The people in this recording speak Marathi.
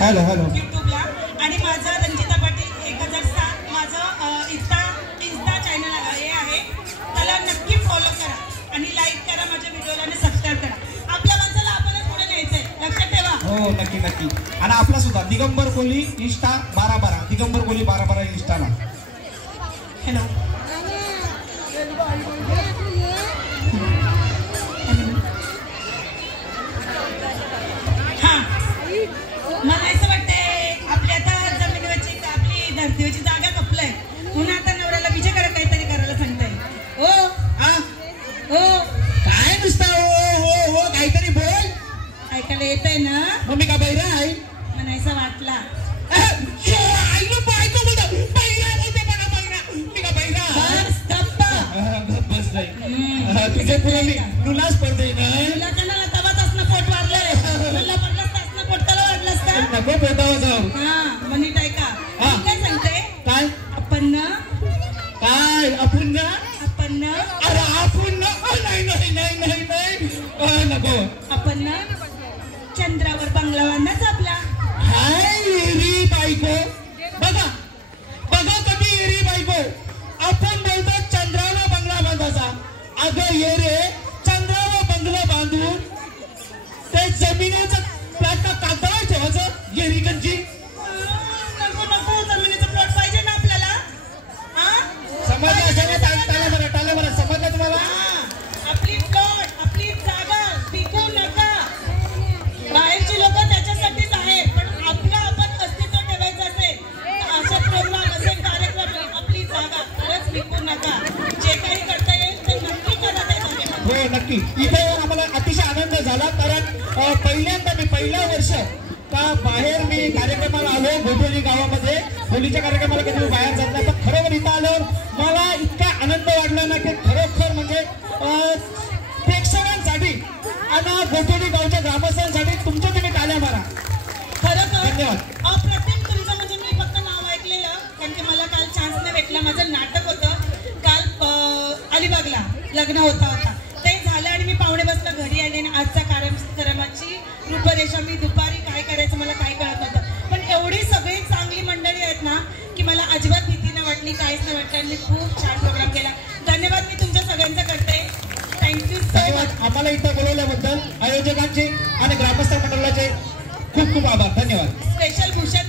हॅलो युट्यूबला आणि माझं रंजिता पाटील 1007 माझं इंस्टा चॅनल हे आहे, त्याला नक्की फॉलो करा आणि लाईक करा माझ्या व्हिडिओला आणि सबस्क्राईब करा. आपल्या माणसाला आपणच पुढे न्यायचंय, लक्षात ठेवा. हो नक्की. आणि आपला सुद्धा दिगंबर कोहली इंस्टा 1212 दिगंबर कोहली 1212 इंस्टाला. हॅलो मला असं वाटतंय आपल्या आता जमिनीवरची आपली धर्तीवरची जागा कपलंय म्हणून आता नवऱ्याला विजय करा काहीतरी करायला सांगताय. हो काय नुसता हो काहीतरी बोल. ऐकायला येतंय ना? मम्मी का बहिरा आहे म्हणायचं वाटला. तुझे पुढे मी तुलाच पडते ना. तुला कणाला तवाच असणं पोट वाढलंय. तुला पडलंस तर असणं पोट त्याला वाढलंस का? नको पोटावर जाऊ. हा म्हणीत ऐका. काय सांगते? काय आपण ना काय आपण ना अरे आपण ना नाही नको. आपण ना चंद्रावर बंगला बांधायचा आपला. हाय एरी बायको. बघा कधी एरी बायको. आपण बोलतो चंद्रावर बंगला बांधायचा. अगं ये रे चंद्रावर बंगला बांधून ते जमिनीचं प्लॉट कागदावर ठेवायचं येरी गंजी. नको जमिनीचं प्लॉट पाहिजे ना आपल्याला. समजलं टाला बरं समजलं तुम्हाला. आपली प्लॉट आपली जागा विकू नका. बाहेरची लोक त्याच्यासाठीच आहेत, पण आपलं आपण अस्तित्व ठेवायचं असेल अशा प्रोग्राम असेल कार्यक्रम आपली जागा खरंच विकू नका. जे काही करता येईल ते नक्की करा. हो नक्की. इथे आम्हाला अतिशय आनंद झाला कारण पहिल्यांदा मी पहिलं वर्ष का बाहेर मी कार्यक्रमाला आलो भोटोली गावामध्ये. होलीच्या कार्यक्रमाला कधी बाहेर जात नाही, पण खरोखर इथं आल्यावर मला इतका आनंद वाटला ना की खरोखर म्हणजे प्रेक्षकांसाठी आणि भोटोली गावच्या ग्रामस्थांसाठी तुमच्या तुम्ही टाळ्या मारा. खरोखर धन्यवाद. अप्रतिम तुमचं. म्हणजे मी फक्त नाव ऐकलेलं कारण की मला काल चान्स नाही भेटला. माझं नाटक होतं काल अलिबागला, लग्न होता ते झालं आणि मी पाहुणे बसला घरी आले आणि आजच्या कार्यक्रमाची रूपरेषा मी दुपारी काय करायचं मला काही कळत नव्हतं. पण एवढी सगळी चांगली मंडळी आहेत ना की मला अजिबात भीती नाही वाटली, काहीच नाही वाटलं आणि खूप छान प्रोग्राम केला. धन्यवाद मी तुमच्या सगळ्यांचं करते. Thank you so much. आम्हाला इथं बोलवल्याबद्दल आयोजकांचे आणि ग्रामस्थ मंडळाचे खूप खूप आभार. धन्यवाद. स्पेशल भूषण